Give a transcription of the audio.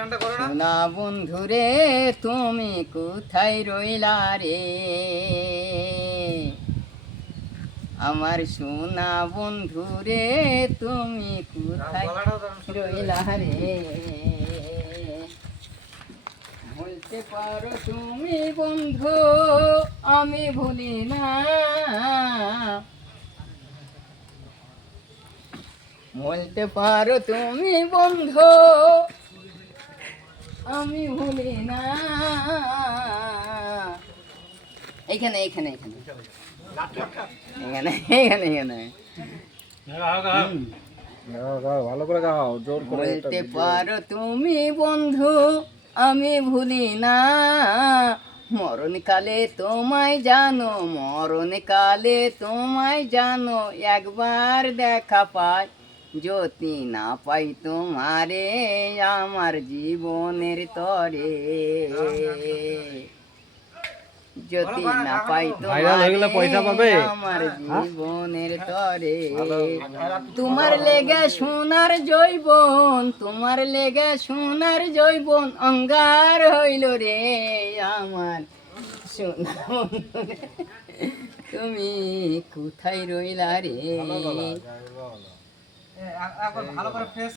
সোনা বন্ধু রে তুমি কোথায় রইলা রে, আমার সোনা বন্ধু রে তুমি কোথায় রইলা রে। বলতে পারো তুমি বন্ধু আমি ভুলি না, বলতে পারো তুমি বন্ধু আমি ভুলি না। এইখানে এইখানে এইখানে এখানে এখানে এখানে ভালো করে গাও, জোর করে। বলতে পারো তুমি বন্ধু আমি ভুলি না, মরণকালে তোমায় জানো, মরণকালে তোমায় জানো, একবার দেখা পাই যদি না পাই তোমারে আমার জীবনের তরে, যদি না পাই তোমারে আমার জীবনের তরে। তোমার লেগে সোনার জৈবন, তোমার লেগে সোনার জৈবন অঙ্গার হইল রে আমার সোনা বন্ধু রে, তুমি কোথায় রইলা রে। ভালো করে ফ্রেশ